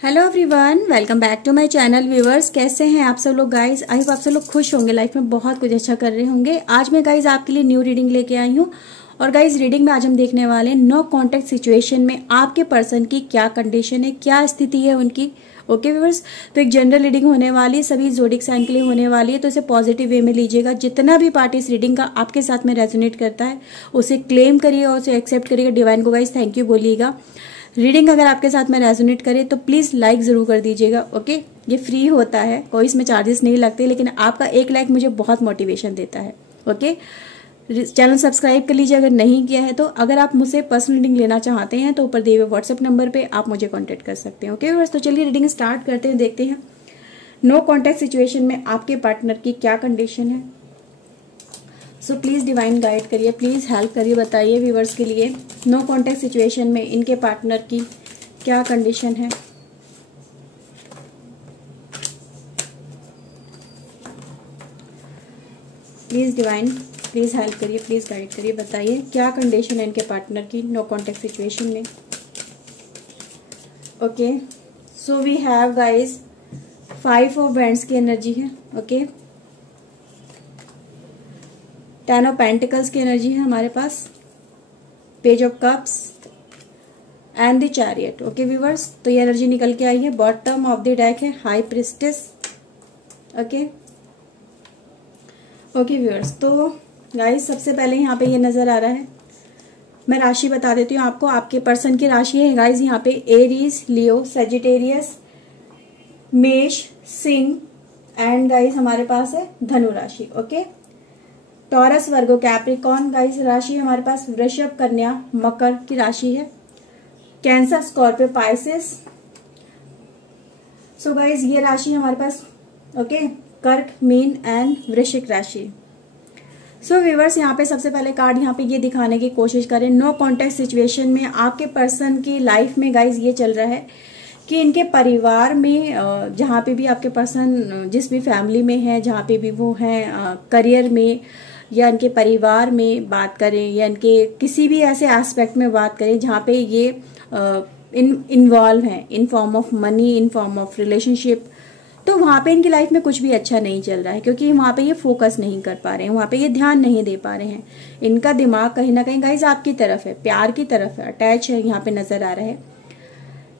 Hello everyone, welcome back to my channel. Viewers, कैसे हैं आप सब लोग गाइस? आई होप आप सब लोग खुश होंगे, लाइफ में बहुत कुछ अच्छा कर रहे होंगे। आज मैं गाइस आपके लिए न्यू रीडिंग लेके आई हूँ और गाइस रीडिंग में आज हम देखने वाले हैं नो कॉन्टेक्ट सिचुएशन में आपके पर्सन की क्या कंडीशन है, क्या स्थिति है उनकी। ओके व्यूअर्स, तो एक जनरल रीडिंग होने वाली है, सभी ज़ोडिक साइन के लिए होने वाली है, तो इसे पॉजिटिव वे में लीजिएगा। जितना भी पार्ट इस रीडिंग का आपके साथ में रेजोनेट करता है उसे क्लेम करिएगा, उसे एक्सेप्ट करिएगा। डिवाइन को गाइस थैंक यू बोलिएगा। रीडिंग अगर आपके साथ में रेजोनेट करे तो प्लीज़ लाइक ज़रूर कर दीजिएगा। ओके, ये फ्री होता है, कोई इसमें चार्जेस नहीं लगते, लेकिन आपका एक लाइक मुझे बहुत मोटिवेशन देता है। ओके, चैनल सब्सक्राइब कर लीजिए अगर नहीं किया है तो। अगर आप मुझसे पर्सनल रीडिंग लेना चाहते हैं तो ऊपर दिए हुए व्हाट्सएप नंबर पे आप मुझे कॉन्टैक्ट कर सकते हैं। ओके व्यूअर्स, तो चलिए रीडिंग स्टार्ट करते हैं, देखते हैं नो कॉन्टैक्ट सिचुएशन में आपके पार्टनर की क्या कंडीशन है। सो प्लीज़ डिवाइन गाइड करिए, प्लीज़ हेल्प करिए, बताइए व्यूवर्स के लिए नो कॉन्टैक्ट सिचुएशन में इनके पार्टनर की क्या कंडीशन है। प्लीज़ डिवाइन, प्लीज़ हेल्प करिए, प्लीज़ गाइड करिए, बताइए क्या कंडीशन है इनके पार्टनर की नो कॉन्टैक्ट सिचुएशन में। Okay, so we have guys 5 of wands की एनर्जी है। ओके, 10 ऑफ पेंटिकल्स की एनर्जी है हमारे पास, page of cups and the chariot. Okay viewers, तो ये एनर्जी निकल के आई है। बॉटम ऑफ द डेक है high priestess. Okay okay viewers, तो गाइस सबसे पहले यहाँ पे ये नजर आ रहा है, मैं राशि बता देती हूँ आपको। आपके पर्सन की राशि है गाइस यहाँ पे एरीज, लियो, सेजिटेरियस, मेष, सिंह एंड गाइस हमारे पास है धनु राशि। Okay, taurus, Virgo, Capricorn guys राशि हमारे पास, वृषभ, कन्या, मकर की राशि है, cancer, Scorpio, Pisces. So guys ये राशि हमारे पास। ओके, कर्क, मीन एंड वृश्चिक राशि। सो व्यूअर्स, यहाँ पे सबसे पहले कार्ड यहाँ पे ये दिखाने की कोशिश करें नो कॉन्टैक्ट सिचुएशन में आपके पर्सन की लाइफ में गाइस ये चल रहा है कि इनके परिवार में जहाँ पे भी आपके पर्सन जिस भी फैमिली में है, जहाँ पे भी वो हैं, करियर में या इनके परिवार में बात करें या इनके किसी भी ऐसे एस्पेक्ट में बात करें जहाँ पे ये इन्वॉल्व हैं in form of money, in form of relationship, तो वहाँ पे इनकी लाइफ में कुछ भी अच्छा नहीं चल रहा है, क्योंकि वहाँ पे ये फोकस नहीं कर पा रहे हैं, वहाँ पे ये ध्यान नहीं दे पा रहे हैं। इनका दिमाग कहीं ना कहीं गाइस आपकी तरफ है, प्यार की तरफ है, अटैच है, यहाँ पे नजर आ रहा है।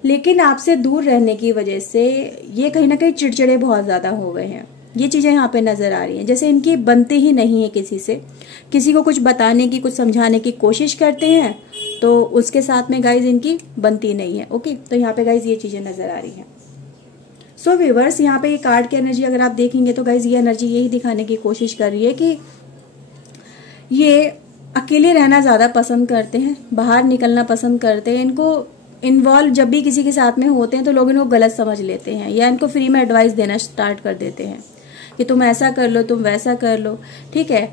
लेकिन आपसे दूर रहने की वजह से ये कहीं ना कहीं चिड़चिड़े बहुत ज्यादा हो गए हैं। ये चीजें यहाँ पे नजर आ रही हैं, जैसे इनकी बनती ही नहीं है किसी से। किसी को कुछ बताने की, कुछ समझाने की कोशिश करते हैं तो उसके साथ में गाइज इनकी बनती नहीं है। ओके, तो यहाँ पे गाइज ये चीजें नजर आ रही हैं। सो व्यूवर्स, यहाँ पे ये कार्ड की एनर्जी अगर आप देखेंगे तो गाइज ये एनर्जी यही दिखाने की कोशिश कर रही है कि ये अकेले रहना ज्यादा पसंद करते हैं, बाहर निकलना पसंद करते हैं। इनको इन्वॉल्व जब भी किसी के साथ में होते हैं तो लोग इनको गलत समझ लेते हैं या इनको फ्री में एडवाइस देना स्टार्ट कर देते हैं कि तुम ऐसा कर लो, तुम वैसा कर लो, ठीक है,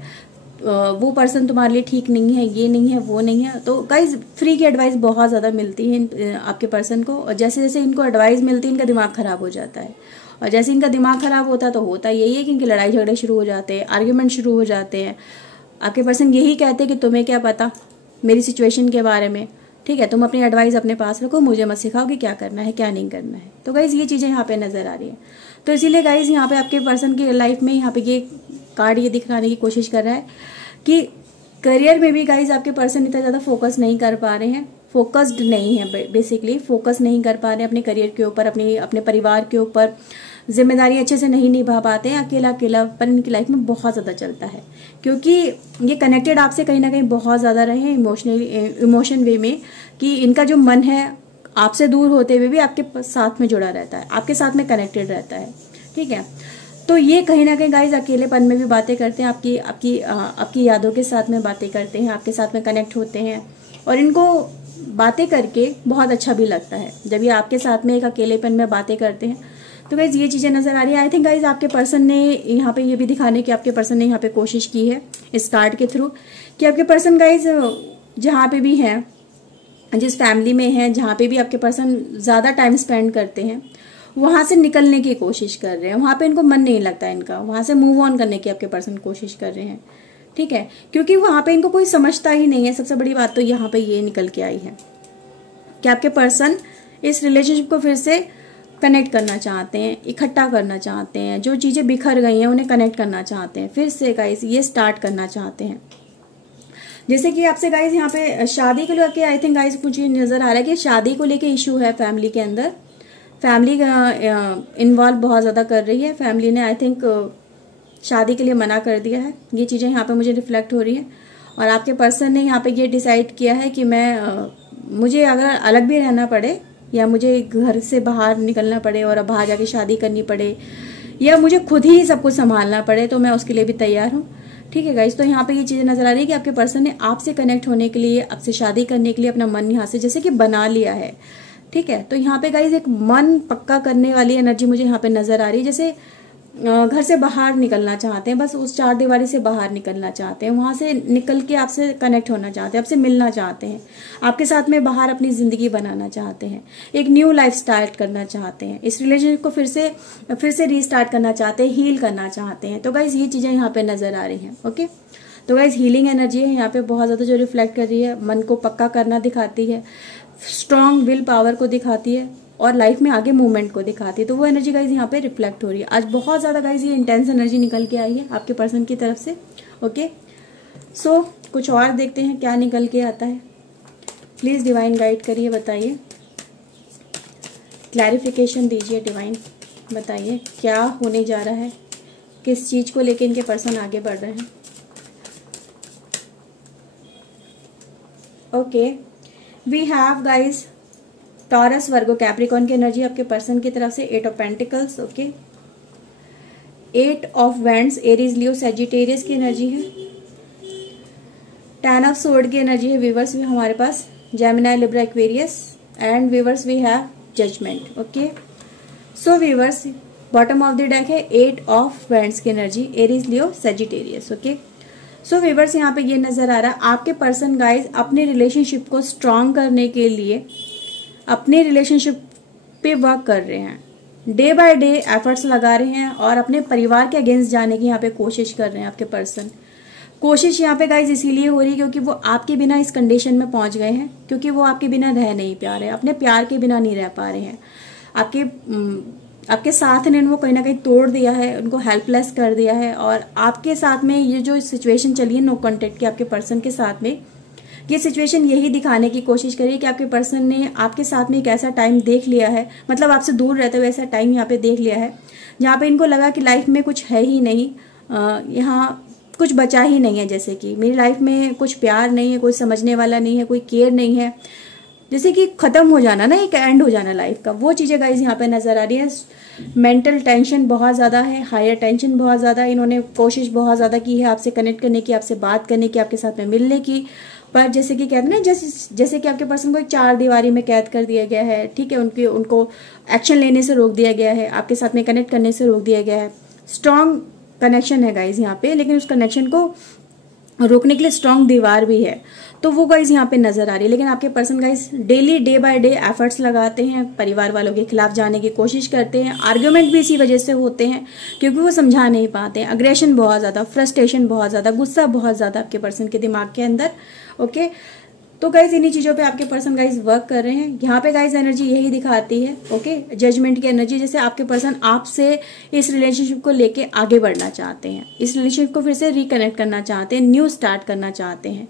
वो पर्सन तुम्हारे लिए ठीक नहीं है, ये नहीं है, वो नहीं है। तो गाइज फ्री की एडवाइस बहुत ज़्यादा मिलती है आपके पर्सन को, और जैसे जैसे इनको एडवाइस मिलती है इनका दिमाग खराब हो जाता है। और जैसे इनका दिमाग खराब होता है तो होता यही है कि इनकी लड़ाई झगड़े शुरू हो जाते हैं, आर्ग्यूमेंट शुरू हो जाते हैं। आपके पर्सन यही कहते हैं कि तुम्हें क्या पता मेरी सिचुएशन के बारे में, ठीक है, तुम अपनी एडवाइस अपने पास रखो, मुझे मत सिखाओ कि क्या करना है क्या नहीं करना है। तो गाइज ये चीज़ें यहाँ पे नजर आ रही है। तो इसीलिए गाइज यहाँ पे आपके पर्सन की लाइफ में यहाँ पे ये कार्ड ये दिखाने की कोशिश कर रहा है कि करियर में भी गाइज आपके पर्सन इतना ज़्यादा फोकस नहीं कर पा रहे हैं, फोकस्ड नहीं है, बेसिकली फोकस नहीं कर पा रहे हैं अपने करियर के ऊपर, अपने परिवार के ऊपर, जिम्मेदारी अच्छे से नहीं निभा पाते हैं। अकेला पर इनकी लाइफ में बहुत ज़्यादा चलता है, क्योंकि ये कनेक्टेड आपसे कहीं ना कहीं बहुत ज़्यादा रहे हैं इमोशन वे में, कि इनका जो मन है आपसे दूर होते हुए भी आपके साथ में जुड़ा रहता है, आपके साथ में कनेक्टेड रहता है, ठीक है। तो ये कहीं ना कहीं गाइज अकेलेपन में भी बातें करते हैं, आपकी यादों के साथ में बातें करते हैं, आपके साथ में कनेक्ट होते हैं, और इनको बातें करके बहुत अच्छा भी लगता है जब ये आपके साथ में एक अकेलेपन में बातें करते हैं। तो गाइज ये चीजें नजर आ रही है। आई थिंक गाइज आपके पर्सन ने यहाँ पे ये भी दिखाने की आपके पर्सन ने यहाँ पे कोशिश की है इस कार्ड के थ्रू कि आपके पर्सन गाइज जहाँ पे भी हैं, जिस फैमिली में है, जहाँ पे भी आपके पर्सन ज्यादा टाइम स्पेंड करते हैं, वहां से निकलने की कोशिश कर रहे हैं। वहां पे इनको मन नहीं लगता इनका, वहां से मूव ऑन करने की आपके पर्सन कोशिश कर रहे हैं, ठीक है, क्योंकि वहां पे इनको कोई समझता ही नहीं है। सबसे बड़ी बात तो यहाँ पे ये निकल के आई है कि आपके पर्सन इस रिलेशनशिप को फिर से कनेक्ट करना चाहते हैं, इकट्ठा करना चाहते हैं, जो चीज़ें बिखर गई हैं उन्हें कनेक्ट करना चाहते हैं, फिर से गाइस ये स्टार्ट करना चाहते हैं। जैसे कि आपसे गाइस यहाँ पे शादी को लेके आई थिंक गाइस मुझे नजर आ रहा है कि शादी को लेके इशू है फैमिली के अंदर, फैमिली इन्वॉल्व बहुत ज़्यादा कर रही है, फैमिली ने आई थिंक शादी के लिए मना कर दिया है, ये चीज़ें यहाँ पे मुझे रिफ्लेक्ट हो रही है। और आपके पर्सन ने यहाँ पे ये डिसाइड किया है कि मुझे अगर अलग भी रहना पड़े या मुझे घर से बाहर निकलना पड़े और अब बाहर जाके शादी करनी पड़े या मुझे खुद ही सब कुछ संभालना पड़े तो मैं उसके लिए भी तैयार हूँ। ठीक है गाइस, तो यहाँ पे ये चीजें नजर आ रही है कि आपके पर्सन ने आपसे कनेक्ट होने के लिए, आपसे शादी करने के लिए अपना मन यहाँ से जैसे कि बना लिया है। ठीक है, तो यहाँ पे गाइस एक मन पक्का करने वाली एनर्जी मुझे यहाँ पे नजर आ रही है, जैसे घर से बाहर निकलना चाहते हैं, बस उस चार दीवारी से बाहर निकलना चाहते हैं, वहां से निकल के आपसे कनेक्ट होना चाहते हैं, आपसे मिलना चाहते हैं, आपके साथ में बाहर अपनी जिंदगी बनाना चाहते हैं, एक न्यू लाइफ स्टार्ट करना चाहते हैं, इस रिलेशनशिप को फिर से रीस्टार्ट करना चाहते हैं, हील करना चाहते हैं। तो गाइज ये चीजें यहाँ पे नजर आ रही हैं। ओके, तो गाइज हीलिंग एनर्जी है यहाँ पे बहुत ज्यादा जो रिफ्लेक्ट कर रही है, मन को पक्का करना दिखाती है, स्ट्रॉन्ग विल पावर को दिखाती है और लाइफ में आगे मूवमेंट को दिखाती है। तो वो एनर्जी गाइज यहाँ पे रिफ्लेक्ट हो रही है। आज बहुत ज्यादा गाइज ये इंटेंस एनर्जी निकल के आई है आपके पर्सन की तरफ से। ओके, सो कुछ और देखते हैं क्या निकल के आता है। प्लीज डिवाइन गाइड करिए, बताइए, क्लैरिफिकेशन दीजिए डिवाइन, बताइए क्या होने जा रहा है, किस चीज को लेके इनके पर्सन आगे बढ़ रहे हैं। Okay, we have guys Taurus, Virgo, Capricorn की एनर्जी आपके पर्सन की तरफ से, 8 of pentacles. Okay, 8 of wands, Aries, Leo, Sagittarius की एनर्जी है, 10 ऑफ सोर्ड की एनर्जी है। वीवर्स भी हमारे पास Gemini, Libra, Aquarius and viewers we have judgement. Okay, so viewers bottom of the deck है 8 ऑफ वैंड्स की energy, Aries, Leo, Sagittarius. Okay, so viewers यहाँ पे ये नजर आ रहा है आपके पर्सन गाइज अपने रिलेशनशिप को स्ट्रॉन्ग करने के लिए अपने रिलेशनशिप पे वर्क कर रहे हैं, डे बाय डे एफर्ट्स लगा रहे हैं और अपने परिवार के अगेंस्ट जाने की यहाँ पे कोशिश कर रहे हैं आपके पर्सन। कोशिश यहाँ पे गाइज इसीलिए हो रही है क्योंकि वो आपके बिना इस कंडीशन में पहुंच गए हैं, क्योंकि वो आपके बिना रह नहीं पा रहे, अपने प्यार के बिना नहीं रह पा रहे हैं। आपके साथ ने उनको कहीं ना कहीं तोड़ दिया है, उनको हेल्पलेस कर दिया है और आपके साथ में ये जो सिचुएशन चली है नो कॉन्टेक्ट की आपके पर्सन के साथ में, ये सिचुएशन यही दिखाने की कोशिश करी कि आपके पर्सन ने आपके साथ में एक ऐसा टाइम देख लिया है, मतलब आपसे दूर रहते हुए ऐसा टाइम यहाँ पे देख लिया है जहाँ पे इनको लगा कि लाइफ में कुछ है ही नहीं, यहाँ कुछ बचा ही नहीं है, जैसे कि मेरी लाइफ में कुछ प्यार नहीं है, कोई समझने वाला नहीं है, कोई केयर नहीं है, जैसे कि खत्म हो जाना ना, एक एंड हो जाना लाइफ का, वो चीजें गाइस यहाँ पे नजर आ रही है। मेंटल टेंशन बहुत ज्यादा है, हायर टेंशन बहुत ज्यादा, इन्होंने कोशिश बहुत ज्यादा की है आपसे कनेक्ट करने की, आपसे बात करने की, आपके साथ में मिलने की, पर जैसे कि कहते हैं ना, जैसे कि आपके पर्सन को एक चार दीवारी में कैद कर दिया गया है। ठीक है, उनको एक्शन लेने से रोक दिया गया है, आपके साथ में कनेक्ट करने से रोक दिया गया है। स्ट्रॉन्ग कनेक्शन है गाइज यहाँ पे, लेकिन उस कनेक्शन को रोकने के लिए स्ट्रॉन्ग दीवार भी है, तो वो गाइज यहाँ पे नजर आ रही है। लेकिन आपके person guys daily day by day efforts लगाते हैं, परिवार वालों के खिलाफ जाने की कोशिश करते हैं, आर्ग्यूमेंट भी इसी वजह से होते हैं क्योंकि वो समझा नहीं पाते हैं, अग्रेशन बहुत ज्यादा, फ्रस्ट्रेशन बहुत ज्यादा, गुस्सा बहुत ज्यादा आपके पर्सन के दिमाग के अंदर। ओके, तो गाइज इन्हीं चीजों पे आपके पर्सन गाइज वर्क कर रहे हैं। यहाँ पे गाइज एनर्जी यही दिखाती है, ओके, जजमेंट की एनर्जी, जैसे आपके पर्सन आपसे इस रिलेशनशिप को लेके आगे बढ़ना चाहते हैं, इस रिलेशनशिप को फिर से रिकनेक्ट करना चाहते हैं, न्यू स्टार्ट करना चाहते हैं।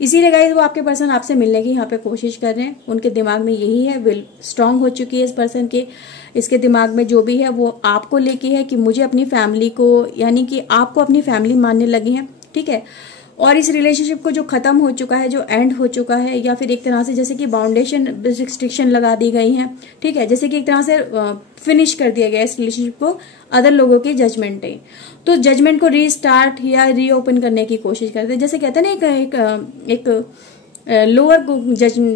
इसीलिए गाइज वो आपके पर्सन आपसे मिलने की यहाँ पे कोशिश कर रहे हैं, उनके दिमाग में यही है, विल स्ट्रांग हो चुकी है इस पर्सन के, इसके दिमाग में जो भी है वो आपको लेके है कि मुझे अपनी फैमिली को, यानी कि आपको अपनी फैमिली मानने लगे हैं। ठीक है, और इस रिलेशनशिप को जो खत्म हो चुका है, जो एंड हो चुका है, या फिर एक तरह से जैसे कि बाउंडेशन रिस्ट्रिक्शन लगा दी गई है, ठीक है, जैसे कि एक तरह से फिनिश कर दिया गया इस रिलेशनशिप को अदर लोगों के जजमेंट है, तो जजमेंट को रीस्टार्ट या रीओपन करने की कोशिश करते हैं। जैसे कहते हैं ना, एक लोअर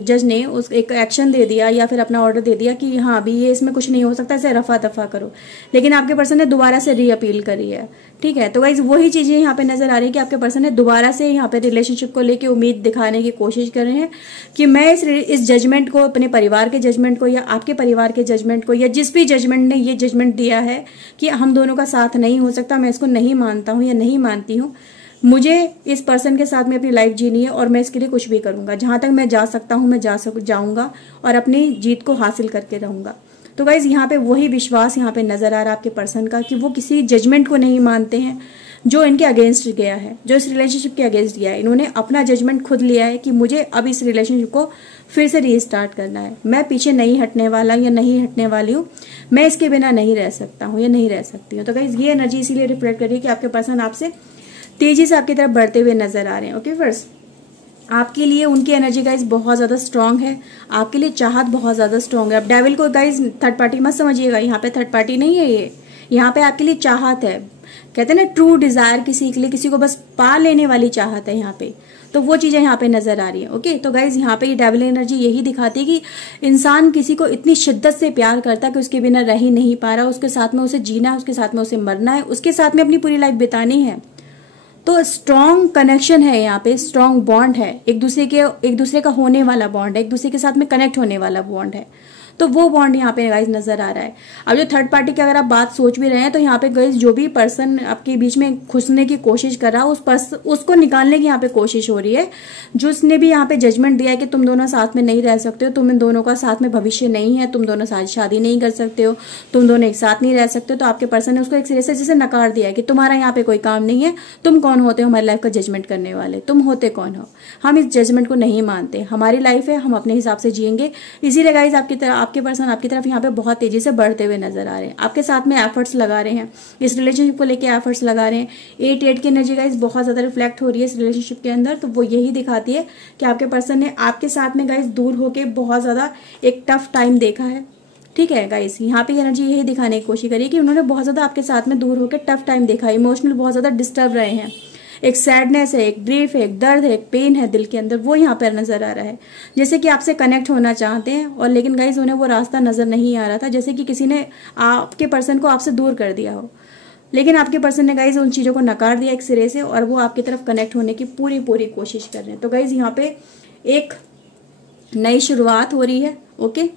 जज ने उस एक एक्शन दे दिया या फिर अपना ऑर्डर दे दिया कि हाँ अभी ये इसमें कुछ नहीं हो सकता, इसे रफा दफा करो, लेकिन आपके पर्सन ने दोबारा से री अपील करी है। ठीक है, तो गाइज वही चीजें यहाँ पे नजर आ रही है कि आपके पर्सन ने दोबारा से यहाँ पे रिलेशनशिप को लेके उम्मीद दिखाने की कोशिश कर रहे हैं कि मैं इस जजमेंट को, अपने परिवार के जजमेंट को या आपके परिवार के जजमेंट को, या जिस भी जजमेंट ने ये जजमेंट दिया है कि हम दोनों का साथ नहीं हो सकता, मैं इसको नहीं मानता हूँ या नहीं मानती हूँ, मुझे इस पर्सन के साथ में अपनी लाइफ जीनी है और मैं इसके लिए कुछ भी करूंगा, जहां तक मैं जा सकता हूं मैं जाऊंगा और अपनी जीत को हासिल करके रहूंगा। तो गाइज यहाँ पे वही विश्वास यहाँ पे नजर आ रहा है आपके पर्सन का कि वो किसी जजमेंट को नहीं मानते हैं जो इनके अगेंस्ट गया है, जो इस रिलेशनशिप के अगेंस्ट गया है। इन्होंने अपना जजमेंट खुद लिया है कि मुझे अब इस रिलेशनशिप को फिर से रीस्टार्ट करना है, मैं पीछे नहीं हटने वाला या नहीं हटने वाली हूँ, मैं इसके बिना नहीं रह सकता हूँ या नहीं रह सकती हूँ। तो गाइज ये एनर्जी इसीलिए रिफ्लेक्ट कर रही है कि आपके पर्सन आपसे तेजी से आपकी तरफ बढ़ते हुए नजर आ रहे हैं। ओके फ्रेंड्स, आपके लिए उनकी एनर्जी गाइज बहुत ज्यादा स्ट्रांग है, आपके लिए चाहत बहुत ज्यादा स्ट्रांग है। अब डेविल को गाइज थर्ड पार्टी मत समझिएगा, यहाँ पे थर्ड पार्टी नहीं है ये, यहाँ पे आपके लिए चाहत है। कहते हैं ना ट्रू डिजायर, किसी के लिए किसी को बस पा लेने वाली चाहत है यहाँ पे, तो वो चीजें यहाँ पे नजर आ रही है। ओके, तो गाइज यहाँ पे ये डेविल एनर्जी यही दिखाती है कि इंसान किसी को इतनी शिद्दत से प्यार करता है कि उसके बिना रह ही नहीं पा रहा, उसके साथ में उसे जीना है, उसके साथ में उसे मरना है, उसके साथ में अपनी पूरी लाइफ बितानी है। तो स्ट्रॉन्ग कनेक्शन है यहाँ पे, स्ट्रॉन्ग बॉन्ड है, एक दूसरे का होने वाला बॉन्ड है, एक दूसरे के साथ में कनेक्ट होने वाला बॉन्ड है। तो वो बॉन्ड यहाँ पे गाइज नजर आ रहा है। अब जो थर्ड पार्टी की अगर आप बात सोच भी रहे हैं तो यहाँ पे गाइज जो भी पर्सन आपके बीच में घुसने की कोशिश कर रहा है उसको निकालने की यहाँ पे कोशिश हो रही है। जो उसने भी यहाँ पे जजमेंट दिया है कि तुम दोनों साथ में नहीं रह सकते हो, तुम इन दोनों का साथ में भविष्य नहीं है, तुम दोनों साथ शादी नहीं कर सकते हो, तुम दोनों एक साथ नहीं रह सकते हो, तो आपके पर्सन ने उसको एक सिरे से जैसे नकार दिया है कि तुम्हारा यहाँ पे कोई काम नहीं है, तुम कौन होते हो हमारी लाइफ का जजमेंट करने वाले, तुम होते कौन हो, हम इस जजमेंट को नहीं मानते, हमारी लाइफ है, हम अपने हिसाब से जिएंगे। इसीलिए गाइज आपके पर्सन आपकी तरफ यहाँ पे बहुत तेजी से बढ़ते हुए नजर आ रहे हैं, आपके साथ में एफर्ट्स लगा रहे हैं, इस रिलेशनशिप को लेके एफर्ट्स लगा रहे हैं। 8 की एनर्जी गाइज बहुत ज्यादा रिफ्लेक्ट हो रही है इस रिलेशनशिप के अंदर, तो वो यही दिखाती है कि आपके पर्सन ने आपके साथ में गाइज दूर होके बहुत ज्यादा एक टफ टाइम देखा है। ठीक है गाइस, यहाँ पे एनर्जी यही दिखाने की कोशिश करी कि उन्होंने बहुत ज्यादा आपके साथ में दूर होकर टफ टाइम देखा, इमोशनल बहुत ज्यादा डिस्टर्ब रहे हैं, एक सैडनेस है, एक ग्रीफ है, एक दर्द है, एक पेन है दिल के अंदर, वो यहाँ पर नजर आ रहा है। जैसे कि आपसे कनेक्ट होना चाहते हैं और लेकिन गाइस उन्हें वो रास्ता नजर नहीं आ रहा था, जैसे कि किसी ने आपके पर्सन को आपसे दूर कर दिया हो, लेकिन आपके पर्सन ने गाइज उन चीजों को नकार दिया एक सिरे से और वो आपकी तरफ कनेक्ट होने की पूरी कोशिश कर रहे हैं। तो गाइज यहाँ पे एक नई शुरुआत हो रही है। ओके,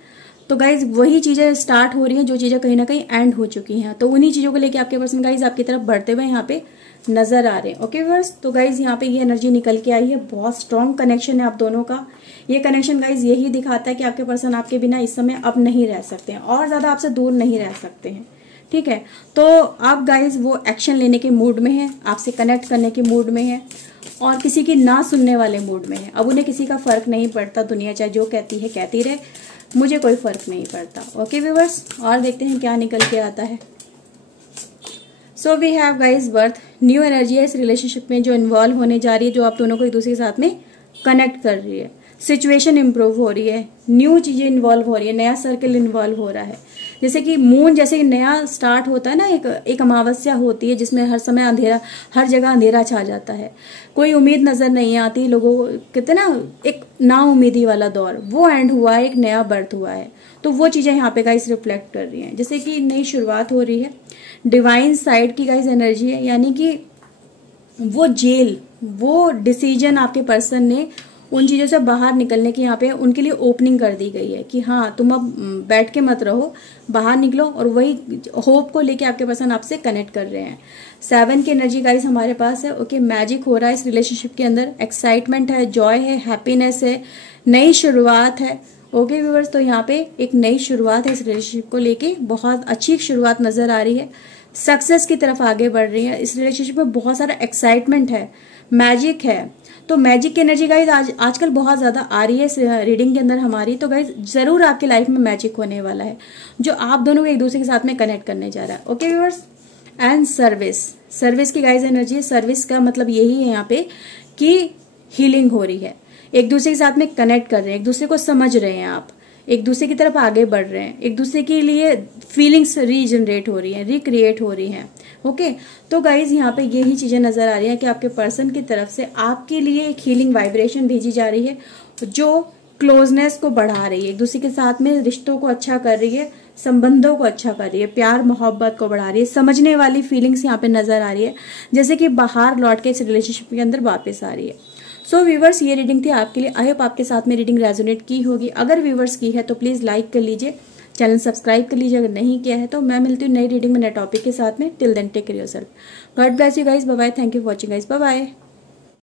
तो गाइज वही चीजें स्टार्ट हो रही हैं जो चीजें कहीं ना कहीं एंड हो चुकी हैं, तो उन्हीं चीजों को लेके आपके पर्सन गाइज आपकी तरफ बढ़ते हुए यहाँ पे नजर आ रहे हैं। ओके व्यूअर्स, तो गाइज यहाँ पे ये एनर्जी निकल के आई है, बहुत स्ट्रॉन्ग कनेक्शन है आप दोनों का। ये कनेक्शन गाइज यही दिखाता है कि आपके पर्सन आपके बिना इस समय अब नहीं रह सकते हैं और ज्यादा आपसे दूर नहीं रह सकते हैं। ठीक है, तो आप गाइज वो एक्शन लेने के मूड में है, आपसे कनेक्ट करने के मूड में है और किसी की ना सुनने वाले मूड में है। अब उन्हें किसी का फर्क नहीं पड़ता, दुनिया चाहे जो कहती है कहती रहे, मुझे कोई फर्क नहीं पड़ता। ओके व्यूअर्स, और देखते हैं क्या निकल के आता है। So we have guys birth, new energy है इस रिलेशनशिप में जो इन्वॉल्व होने जा रही है, जो आप दोनों को एक दूसरे के साथ में कनेक्ट कर रही है। सिचुएशन इंप्रूव हो रही है, न्यू चीजें इन्वॉल्व हो रही है, नया सर्कल इन्वॉल्व हो रहा है। जैसे कि मून जैसे नया स्टार्ट होता है ना, एक अमावस्या होती है जिसमें हर समय अंधेरा, हर जगह अंधेरा छा जाता है, कोई उम्मीद नजर नहीं आती लोगों को, कहते ना एक ना उम्मीदी वाला दौर, वो एंड हुआ है, एक नया बर्थ हुआ है। तो वो चीजें यहाँ पे गाइस रिफ्लेक्ट कर रही हैं, जैसे कि नई शुरुआत हो रही है। डिवाइन साइड की गाइस एनर्जी है, यानी कि वो जेल, वो डिसीजन आपके पर्सन ने उन चीजों से बाहर निकलने की यहाँ पे उनके लिए ओपनिंग कर दी गई है कि हाँ तुम अब बैठ के मत रहो, बाहर निकलो, और वही होप को लेके आपके पर्सन आपसे कनेक्ट कर रहे हैं। 7 की एनर्जी गाइस हमारे पास है। ओके, मैजिक हो रहा है इस रिलेशनशिप के अंदर, एक्साइटमेंट है, जॉय है, हैप्पीनेस है, नई शुरुआत है। ओके व्यूअर्स, तो यहाँ पे एक नई शुरुआत है इस रिलेशनशिप को लेके, बहुत अच्छी शुरुआत नजर आ रही है, सक्सेस की तरफ आगे बढ़ रही है। इस रिलेशनशिप में बहुत सारा एक्साइटमेंट है, मैजिक है। तो मैजिक की एनर्जी गाइज आजकल बहुत ज्यादा आ रही है रीडिंग के अंदर हमारी, तो गाइज जरूर आपकी लाइफ में मैजिक होने वाला है जो आप दोनों को एक दूसरे के साथ में कनेक्ट करने जा रहा है। ओके व्यूअर्स, एंड सर्विस की गाइज एनर्जी, सर्विस का मतलब यही है यहाँ पे कि हीलिंग हो रही है, एक दूसरे के साथ में कनेक्ट कर रहे हैं, एक दूसरे को समझ रहे हैं, आप एक दूसरे की तरफ आगे बढ़ रहे हैं, एक दूसरे के लिए फीलिंग्स रीजनरेट हो रही हैं, रिक्रिएट हो रही हैं। ओके, तो गाइज यहाँ पे यही चीजें नजर आ रही हैं कि आपके पर्सन की तरफ से आपके लिए एक हीलिंग वाइब्रेशन भेजी जा रही है जो क्लोजनेस को बढ़ा रही है, एक दूसरे के साथ में रिश्तों को अच्छा कर रही है, संबंधों को अच्छा कर रही है, प्यार मोहब्बत को बढ़ा रही है, समझने वाली फीलिंग्स यहाँ पे नजर आ रही है, जैसे कि बाहर लौट के इस रिलेशनशिप के अंदर वापस आ रही है। सो व्यूवर्स, ये रीडिंग थी आपके लिए, आई होप आपके साथ में रीडिंग रेजोनेट की होगी। अगर व्यूवर्स की है तो प्लीज लाइक कर लीजिए, चैनल सब्सक्राइब कर लीजिए अगर नहीं किया है तो। मैं मिलती हूँ नई रीडिंग में नए टॉपिक के साथ में। Till then take care yourself, God bless you guys, bye bye, thank you for watching guys, bye bye.